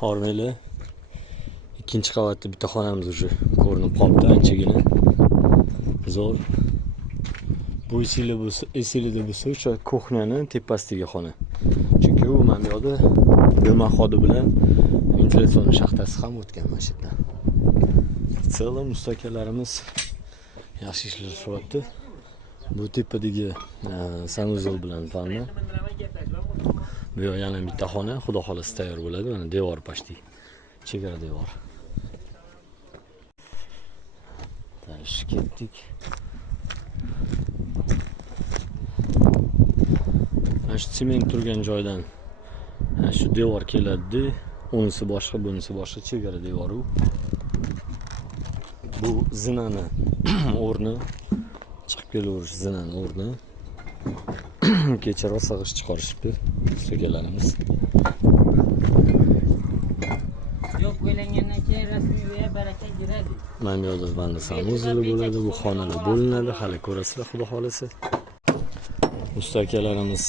Hormeli ikkinchi qavatda bitta xonamiz уже ko'rinib qolibdi, anchagina zo'r. Bu esingizda bo'lsa o'sha kuxnyani tepasidagi xona. Chunki u mana bu yoqda dimoxodi bilan ventilyatsiya shaxtasi ham o'tgan mana shu yerdan. В целом ustakalarimiz yaxshi ishlashyapti. Bu tepadagi sanuzel bilan panna. Bu yoq yana bitta xona, xudo xolasa tayyor bo'ladi. Mana devor почти. Chegara devor. Darash ketdik. Mana shu sement turgan joydan shu devor keladi. Unisi boshqa, bunisi boshqa chegara devoru. Bu zinani o'rni, chiqib kelaverish zinani o'rni. Kecharo sig'ish chiqarishibdi ustakalarimiz. Yo'q o'ylangandan keyin rasmiy va baraka giradi. Mana bu yerda banda sanuzel bo'ladi, bu xonalar bo'linadi, hali ko'rasizlar xudo xolasa. Ustakalarimiz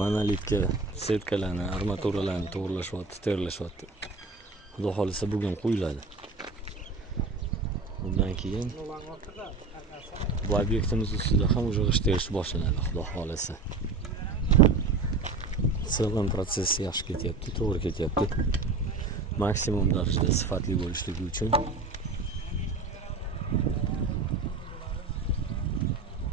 monolitga setkalarni, armaturalarni to'g'irlashyapti, tayyorlashyapti. Xudo xolasa bugun qo'yiladi. Bundan keyin bu obyektimiz ustida ham уже g'ishtirish boshlanadi, xudo xolasa. Selon protsess yaxshi ketyapti, to'g'ri ketyapti. Maksimum darajada sifatli bo'lishligi uchun